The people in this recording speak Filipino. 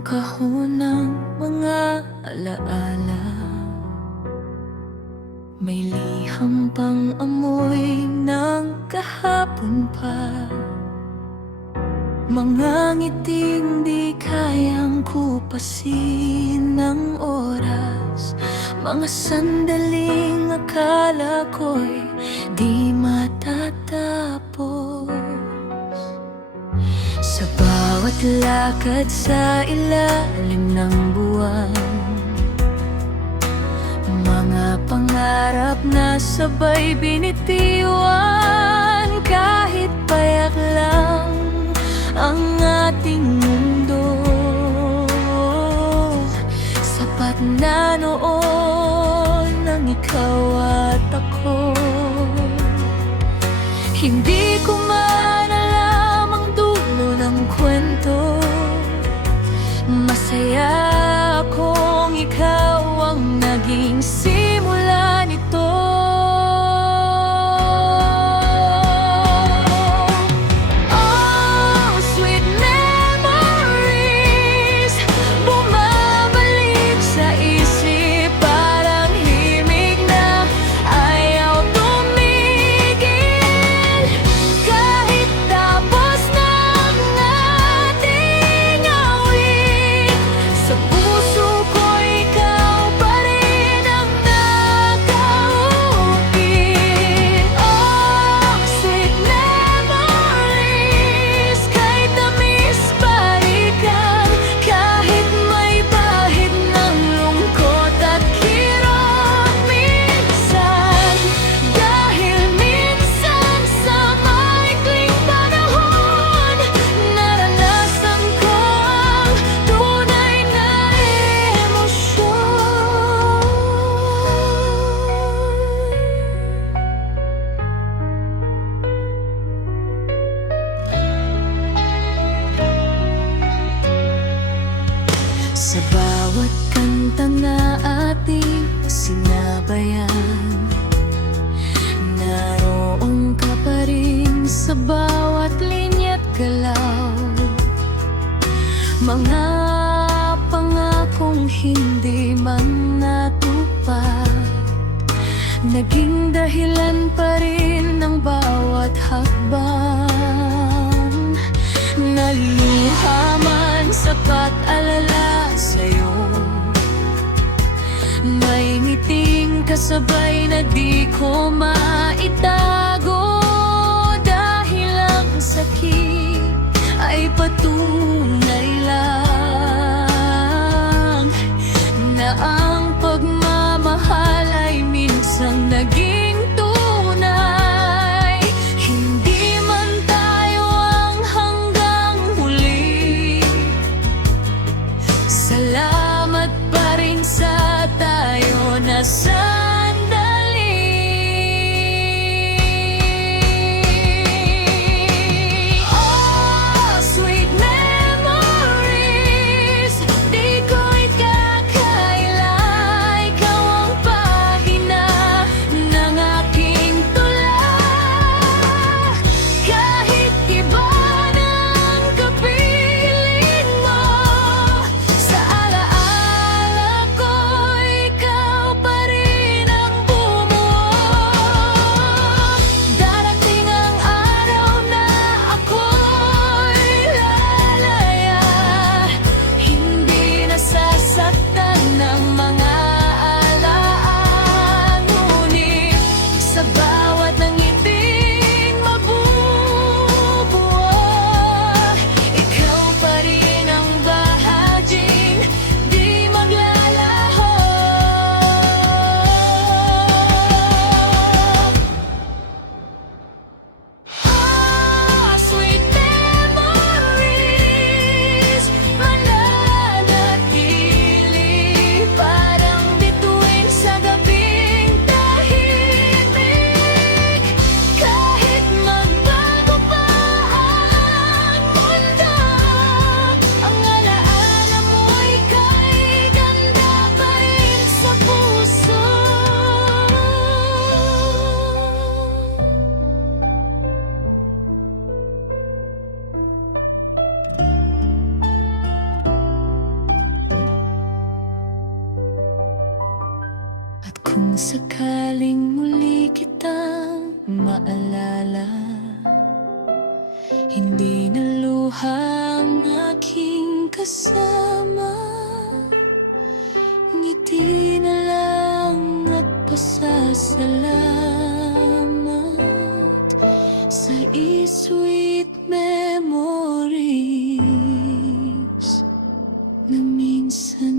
Ang kahon ng mga alaala, may liham pang amoy ng kahapon pa. Mga ngiting di kayang kupasin ng oras, mga sandaling akala ko'y di matatapos. Sa bawat lakad sa ilalim ng buwan, mga pangarap na sabay binitiwan. Kahit payak lang ang ating mundo, sapat na noon ang ikaw at ako. Hindi ko man alam ang dulo ng kwento, masaya akong ikaw ang naging simula nito. Oh, sweet memories, bumabalik sa isip, parang himig na ayaw tumigil. Kahit tapos na ang ating awit, sa puso ko ikaw pa rin ang nakaukit. Oh, sweet memories, kahit tamis balikan, kahit may bahid ng lungkot at kirot minsan. Dahil minsan sa maikling panahon, naranasan ko ang tunay na emosyon. Sa bawat kanta na ating sinabayan, naroon ka pa rin sa bawat linya't galaw. Mga pangakong hindi man natupad, naging dahilan pa rin ng bawat hakbang. Naluha man sa pag-alala sa'yo, may ngiting kasabay na di ko maitago. Dahil ang sakit ay patunay lang na ang pagmamahal ay minsan naging tunay. Hindi man tayo ang hanggang huli, salamat pa rin sa tayo na sandali. Oh, sweet memories, di ko ikakaila. Ikaw ang pahina ng aking tula. Kahit iba ng kapiling mo, sa alaala ko ikaw pa rin Kung sakaling muli kitang maalala, hindi na luha ang aking kasama, ngiti na lang at pasasalamat sa sweet memories na minsan